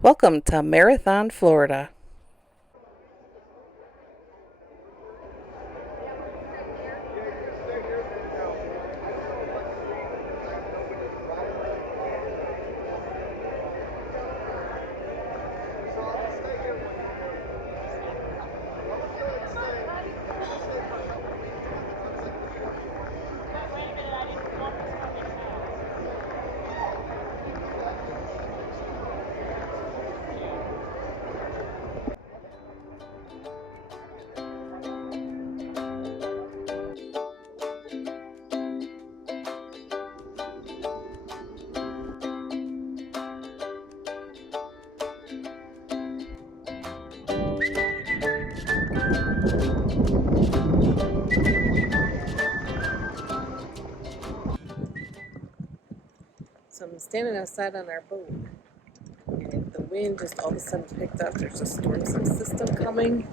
Welcome to Marathon, Florida. So I'm standing outside on our boat, and the wind just all of a sudden picked up. There's a storm system coming,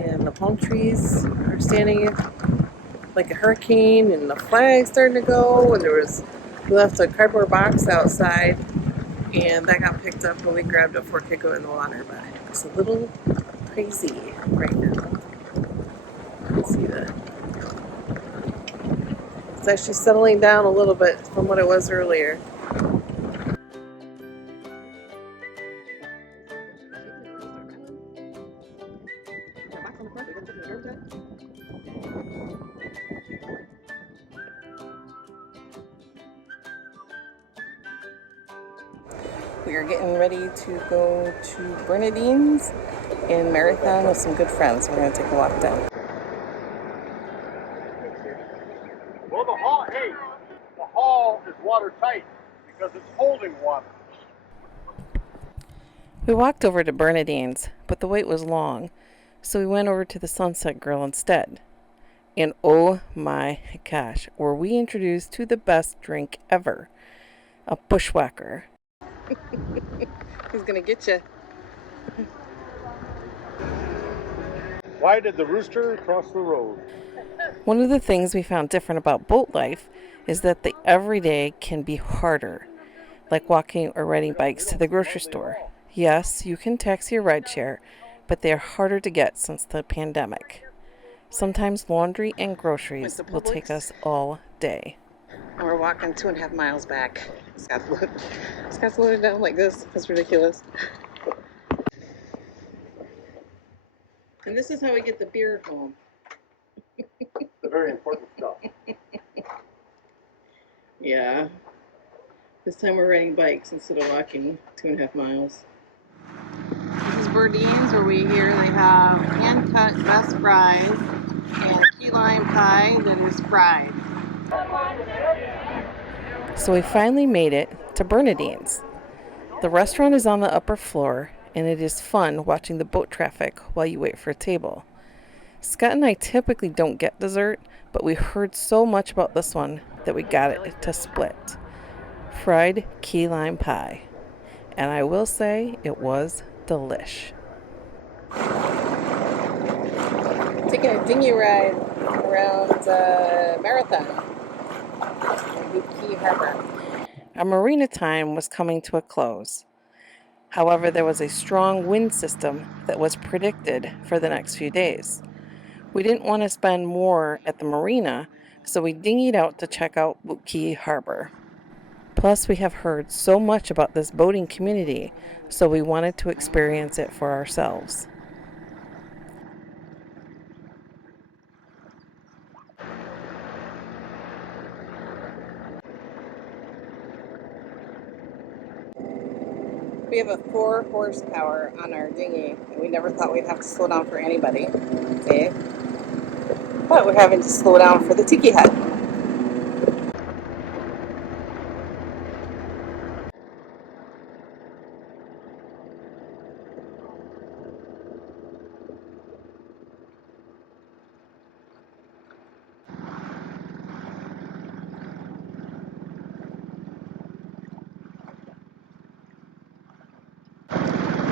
and the palm trees are standing like a hurricane, and the flag's starting to go. And we left a cardboard box outside, and that got picked up, and we grabbed it before it could go in the water. But it's a little crazy right now. You can see that. It's actually settling down a little bit from what it was earlier. We are getting ready to go to Bernadine's in Marathon with some good friends. We're going to take a walk down. Well, the hall is watertight because it's holding water. We walked over to Bernadine's, but the wait was long, so we went over to the Sunset Grill instead. And oh my gosh, were we introduced to the best drink ever, a bushwhacker. He's going to get you. Why did the rooster cross the road? One of the things we found different about boat life is that the everyday can be harder, like walking or riding bikes to the grocery store. Yes, you can taxi or rideshare, but they are harder to get since the pandemic. Sometimes laundry and groceries will take us all day. And we're walking 2.5 miles back. Scott's loaded down like this. That's ridiculous. And this is how we get the beer home. The very important stuff. Yeah. This time we're riding bikes instead of walking 2.5 miles. This is Bernadine's, where we hear they have hand-cut best fries and key lime pie that is fried. So we finally made it to Bernadine's. The restaurant is on the upper floor, and it is fun watching the boat traffic while you wait for a table. Scott and I typically don't get dessert, but we heard so much about this one that we got it to split. Fried key lime pie. And I will say it was delish. Taking a dinghy ride around Marathon in Key Harbor. Our marina time was coming to a close. However, there was a strong wind system that was predicted for the next few days. We didn't want to spend more at the marina, so we dinghied out to check out Key Harbor. Plus, we have heard so much about this boating community, so we wanted to experience it for ourselves. We have a 4 horsepower on our dinghy, and we never thought we'd have to slow down for anybody. Okay? But we're having to slow down for the tiki hut.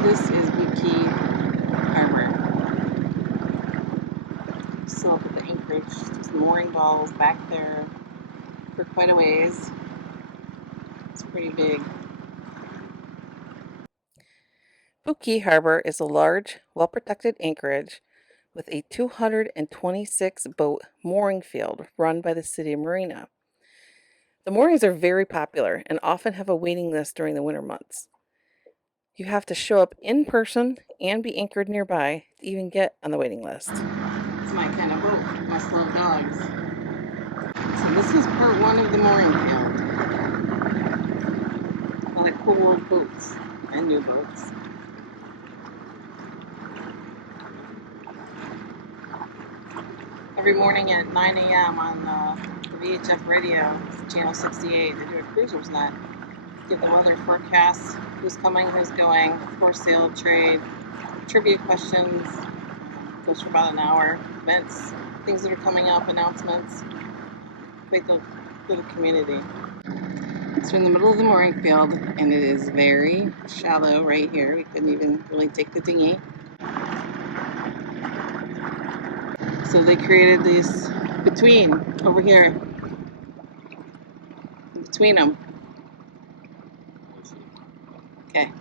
This is Key Harbor. Still up at the anchorage. There's mooring balls back there for quite a ways. It's pretty big. Boot Key Harbor is a large, well-protected anchorage with a 226 boat mooring field run by the city of Marina. The moorings are very popular and often have a waiting list during the winter months. You have to show up in person and be anchored nearby to even get on the waiting list. It's my kind of boat, my slow dogs. So this is part one of the mooring field. A lot of cool old boats and new boats. Every morning at 9 a.m. on the VHF radio, channel 68, they do a cruiser's net. Give the weather forecasts, who's coming, who's going, for sale, trade, trivia questions. Goes for about an hour. Events, things that are coming up, announcements. Quite the little community. It's in the middle of the mooring field, and it is very shallow right here. We couldn't even really take the dinghy. So they created these between over here, between them. Okay.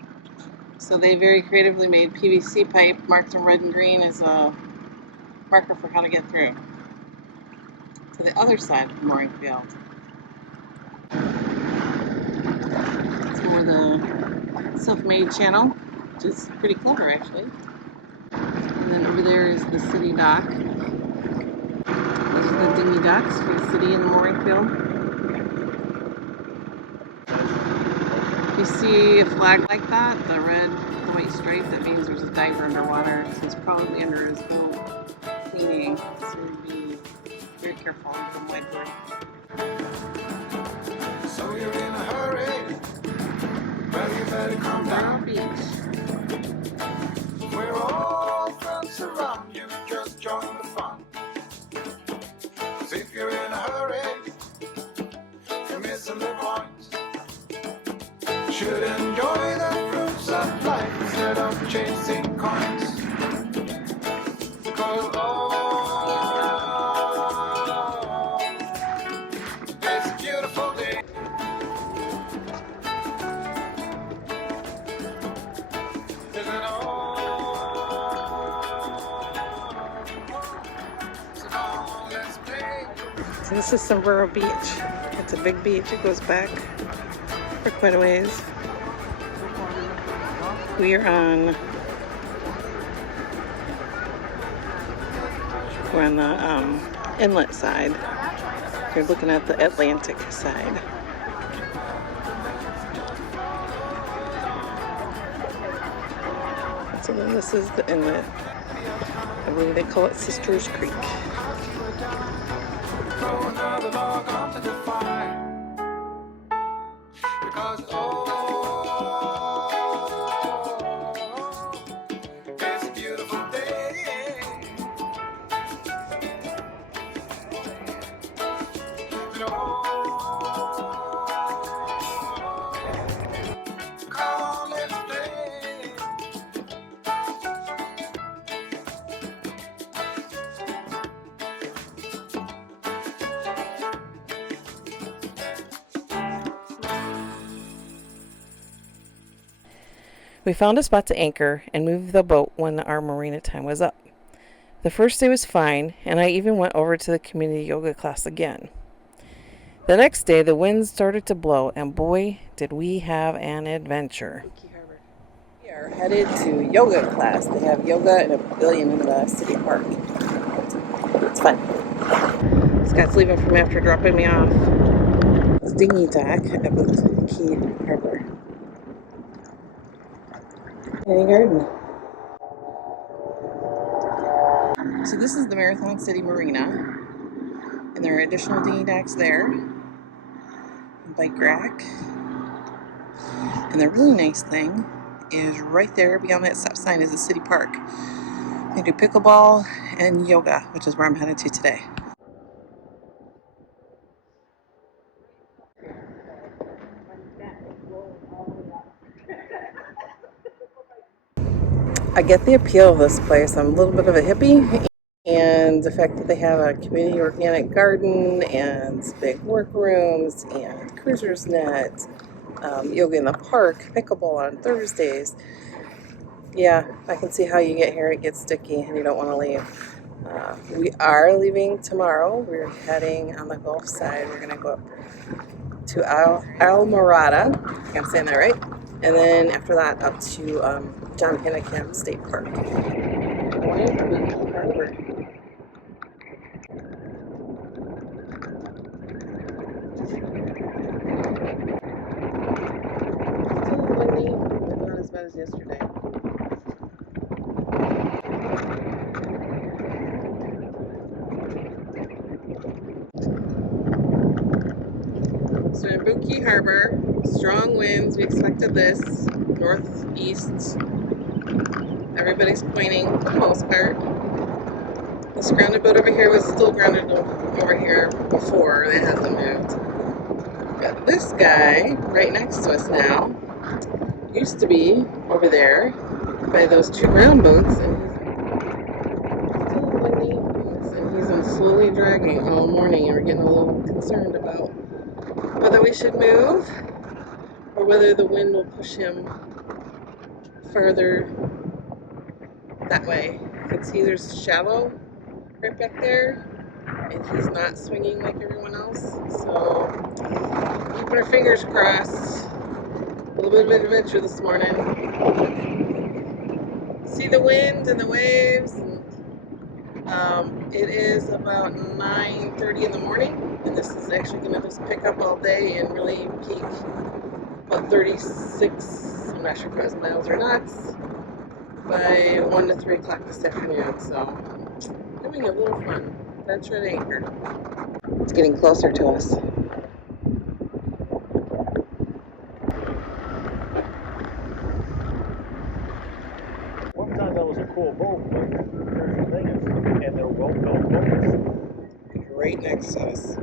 So they very creatively made PVC pipe marked in red and green as a marker for how to get through to the other side of the mooring field. It's more the self-made channel, which is pretty clever actually. And then over there is the city dock. Those are the dinghy docks for the city and the mooring field. If you see a flag like that, the red, the white stripe, that means there's a diver underwater. So he's probably under his boat cleaning. So be very careful from white bird. So you're in a hurry, well you better calm down. Beach. We're all friends around you, just join the fun. 'Cause if you're in a hurry, you're missing the point. Should enjoy the fruits of life instead of chasing coins. 'Cause oh, it's a beautiful day. Isn't it so come on, let's play. So this is Sombrero Beach. It's a big beach. It goes back for quite a ways. We are on the inlet side. You're looking at the Atlantic side. So then this is the inlet. I believe they call it Sisters Creek. Throw another log onto the fire. Because oh, it's a beautiful day. And oh, come on, let's play. We found a spot to anchor and move the boat when our marina time was up. The first day was fine, and I even went over to the community yoga class again. The next day, the wind started to blow, and boy, did we have an adventure. We are headed to yoga class. They have yoga and a pavilion in the city park. It's fun. Scott's leaving from after dropping me off. It's dinghy dock at Boot Key Harbor. Any garden. So this is the Marathon City Marina, and there are additional dinghy docks there, bike rack, and the really nice thing is right there beyond that stop sign is the city park. They do pickleball and yoga, which is where I'm headed to today. I get the appeal of this place. I'm a little bit of a hippie, and the fact that they have a community organic garden and big workrooms and cruiser's net, yoga in the park, pickleball on Thursdays. Yeah, I can see how you get here. It gets sticky and you don't want to leave. We are leaving tomorrow. We're heading on the Gulf side. We're going to go up to Al Morada. I think I'm saying that right. And then after that, up to John Henneken State Park. It's a little windy, but not as bad as yesterday. So in Boot Key Harbor, strong winds. We expected this. Northeast. Everybody's pointing for the most part. This grounded boat over here was still grounded over here before. It hasn't moved. But this guy right next to us now used to be over there by those two ground boats, and he's been slowly dragging all morning, and we're getting a little concerned about whether we should move or whether the wind will push him further that way. You can see there's shallow right back there, and he's not swinging like everyone else. So keeping our fingers crossed. A little bit of adventure this morning. See the wind and the waves. And, it is about 9:30 in the morning, and this is actually going to just pick up all day and really peak about 36. I'm not sure if it was miles or knots by 1 to 3 o'clock this afternoon. So having a little fun. Adventure at anchor. It's getting closer to us. One time that was a cool boat, but here's the thing is, and they're well-built boats. Right next to us.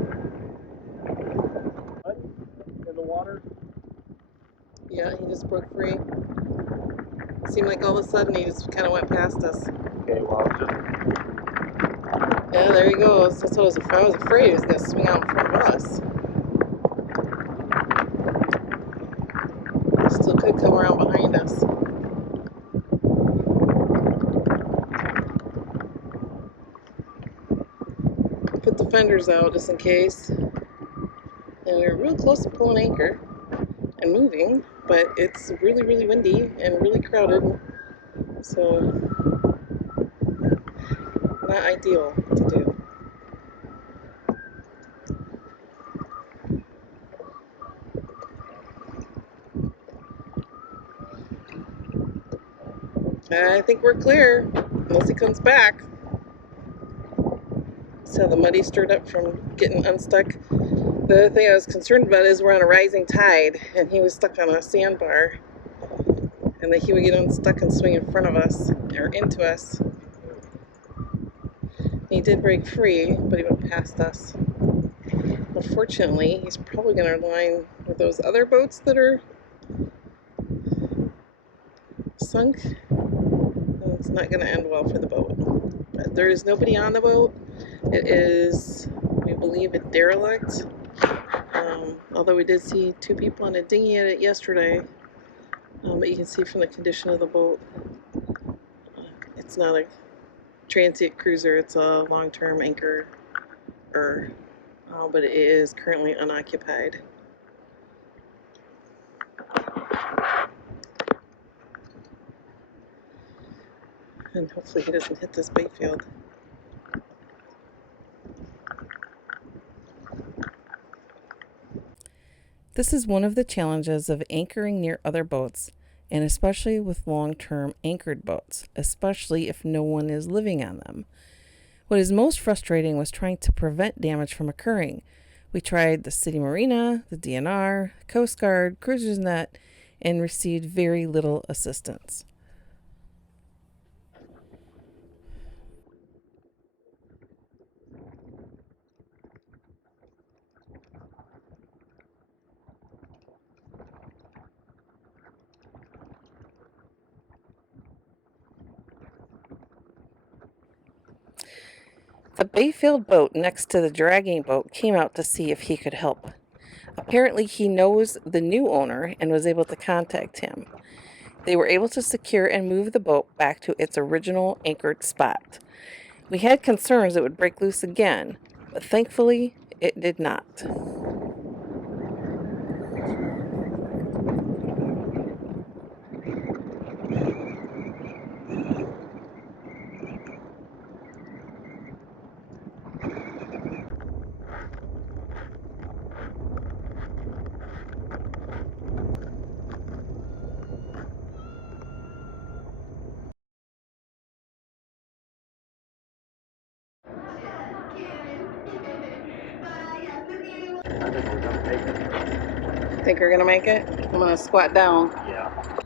In the water. Yeah, he just broke free. It seemed like all of a sudden he just kind of went past us. Okay, well, just Yeah, there he goes. That's what I was afraid he was going to swing out in front of us. Still could come around behind us. Put the fenders out just in case. And we were real close to pulling anchor and moving, but it's really, really windy and really crowded. So, not ideal to do. I think we're clear, unless he comes back. So the muddy stirred up from getting unstuck. The other thing I was concerned about is we're on a rising tide, and he was stuck on a sandbar, and that he would get unstuck and swing in front of us, or into us. He did break free, but he went past us. Unfortunately, he's probably going to align with those other boats that are sunk. And it's not going to end well for the boat. But there is nobody on the boat. It is, we believe, a derelict. Although we did see 2 people on a dinghy at it yesterday. But you can see from the condition of the boat, it's not a transient cruiser, it's a long-term anchor, but it is currently unoccupied. And hopefully he doesn't hit this bait field. This is one of the challenges of anchoring near other boats, and especially with long-term anchored boats, especially if no one is living on them. What is most frustrating was trying to prevent damage from occurring. We tried the city marina, the DNR, Coast Guard, Cruisers Net, and received very little assistance. The Bayfield boat next to the dragging boat came out to see if he could help. Apparently he knows the new owner and was able to contact him. They were able to secure and move the boat back to its original anchored spot. We had concerns it would break loose again, but thankfully it did not. I think we're gonna make it. Think we're gonna make it? I'm gonna squat down. Yeah.